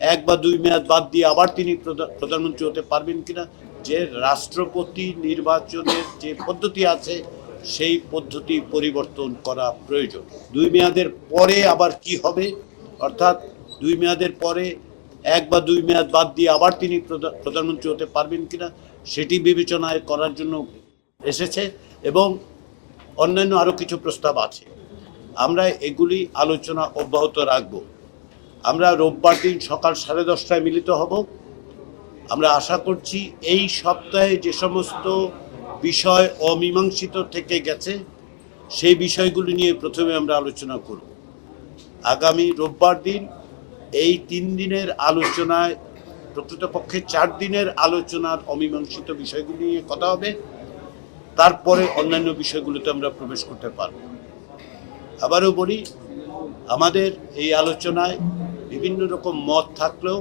এক বা দুই মেয়াদ বাদ দিয়ে আবার তিনি প্রধানমন্ত্রী হতে পারবেন কিনা, যে রাষ্ট্রপতি নির্বাচনের যে পদ্ধতি আছে সেই পদ্ধতি পরিবর্তন করা প্রয়োজন। দুই মেয়াদের পরে আবার কি হবে, অর্থাৎ দুই মেয়াদের পরে এক বা দুই মেয়াদ বাদ দিয়ে আবার তিনি প্রধানমন্ত্রী হতে পারবেন কিনা সেটি বিবেচনায় করার জন্য এসেছে, এবং অন্যান্য আরও কিছু প্রস্তাব আছে। আমরা এগুলি আলোচনা অব্যাহত রাখব। আমরা রোববার দিন সকাল 10:30টায় মিলিত হব। আমরা আশা করছি এই সপ্তাহে যে সমস্ত বিষয় অমীমাংসিত থেকে গেছে সেই বিষয়গুলি নিয়ে প্রথমে আমরা আলোচনা করব। আগামী রোববার দিন এই 3 দিনের আলোচনায় প্রকৃতপক্ষে 4 দিনের আলোচনার অমীমাংসিত বিষয়গুলি নিয়ে কথা হবে। তারপরে অন্যান্য বিষয়গুলোতে আমরা প্রবেশ করতে পারব। আবারও বলি, আমাদের এই আলোচনায় বিভিন্ন রকম মত থাকলেও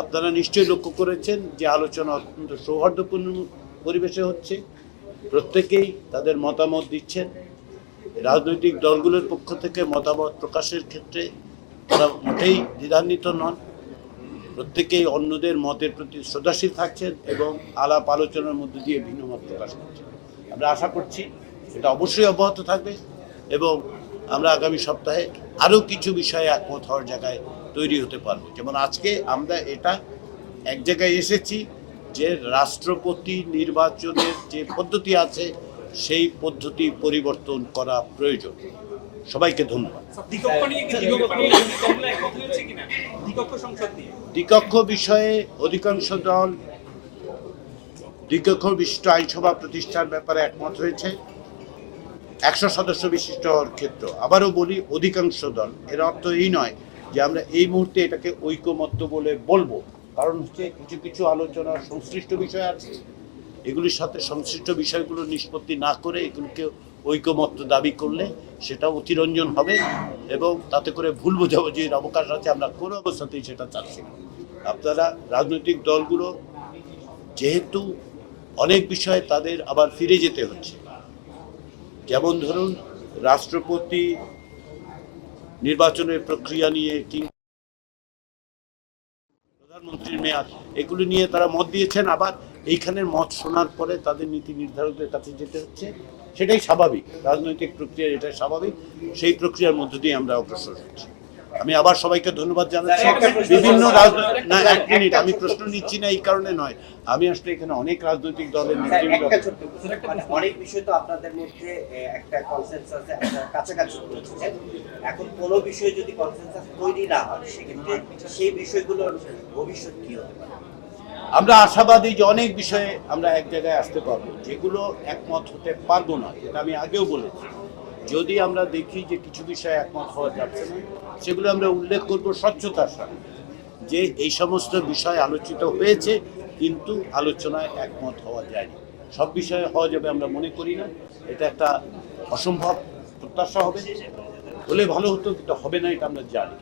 আপনারা নিশ্চয়ই লক্ষ্য করেছেন যে আলোচনা অত্যন্ত সৌহার্দ্যপূর্ণ পরিবেশে হচ্ছে। প্রত্যেকেই তাদের মতামত দিচ্ছেন। রাজনৈতিক দলগুলোর পক্ষ থেকে মতামত প্রকাশের ক্ষেত্রে তারা মোটেই দ্বিধান্বিত নন। প্রত্যেকেই অন্যদের মতের প্রতি শ্রদ্ধাশীল থাকছেন এবং আলাপ আলোচনার মধ্যে দিয়ে ভিন্ন মত প্রকাশ করছেন। আমরা আশা করছি এটা অবশ্যই অব্যাহত থাকবে এবং আমরা আগামী সপ্তাহে আরও কিছু বিষয়ে একমত হওয়ার জায়গায় তৈরি হতে পারবো। যেমন আজকে আমরা এটা এক জায়গায় এসেছি যে রাষ্ট্রপতি নির্বাচনের যে পদ্ধতি আছে সেই পদ্ধতি পরিবর্তন করা প্রয়োজন। সবাইকে ধন্যবাদ। দ্বিকক্ষ বিষয়ে অধিকাংশ দল দ্বিকক্ষ বিশিষ্ট আইনসভা প্রতিষ্ঠার ব্যাপারে একমত হয়েছে 100 সদস্য বিশিষ্ট হওয়ার ক্ষেত্র। আবারও বলি, অধিকাংশ দল, এর অর্থ এই নয় যে আমরা এই মুহূর্তে এটাকে ঐকমত্য বলে বলবো, কারণ হচ্ছে কিছু কিছু আলোচনার সংশ্লিষ্ট বিষয় আছে, এগুলির সাথে সংশ্লিষ্ট বিষয়গুলো নিষ্পত্তি না করে এগুলোকে ঐকমত্য দাবি করলে সেটা অতিরঞ্জন হবে এবং তাতে করে ভুল বোঝাবুঝির অবকাশ আছে। আমরা কোনো অবস্থাতেই সেটা চাচ্ছি না। আপনারা রাজনৈতিক দলগুলো যেহেতু অনেক বিষয়ে তাদের আবার ফিরে যেতে হচ্ছে, যেমন ধরুন রাষ্ট্রপতি নির্বাচনের প্রক্রিয়া নিয়ে কিংবা প্রধানমন্ত্রীর মেয়াদ, এগুলো নিয়ে তারা মত দিয়েছেন, আবার এইখানের মত শোনার পরে তাদের নীতি নির্ধারকদের কাছে যেতে হচ্ছে। সেটাই স্বাভাবিক, রাজনৈতিক প্রক্রিয়া এটাই স্বাভাবিক। সেই প্রক্রিয়ার মধ্য দিয়ে আমরা অগ্রসর হচ্ছি। আমি আবার সবাইকে ধন্যবাদ জানাচ্ছি। বিভিন্ন না, এক মিনিট, আমি প্রশ্ন নিচ্ছি না এই কারণে নয়, আমি আসলে এখানে অনেক রাজনৈতিক দলের নেতৃবৃন্দ, অনেক বিষয় তো আপনাদের মধ্যে একটা কনসেনসাস কাছাকাছি হচ্ছে। এখন কোনো বিষয়ে যদি কনসেনসাস তৈরি না হয় সেক্ষেত্রে সেই বিষয়গুলোর ভবিষ্যৎ কি হতে পারে? আমরা আশাবাদী যে অনেক বিষয়ে আমরা এক জায়গায় আসতে পারবো। যেগুলো একমত হতে পারবো না, এটা আমি আগেও বলেছি, যদি আমরা দেখি যে কিছু বিষয়ে একমত হওয়া যাচ্ছে না, সেগুলো আমরা উল্লেখ করবো স্বচ্ছতার সাথে যে এই সমস্ত বিষয় আলোচিত হয়েছে কিন্তু আলোচনায় একমত হওয়া যায়নি। সব বিষয়ে হওয়া যাবে আমরা মনে করি না, এটা একটা অসম্ভব প্রত্যাশা হবে। হলে ভালো হতো, কিন্তু হবে না, এটা আমরা জানি।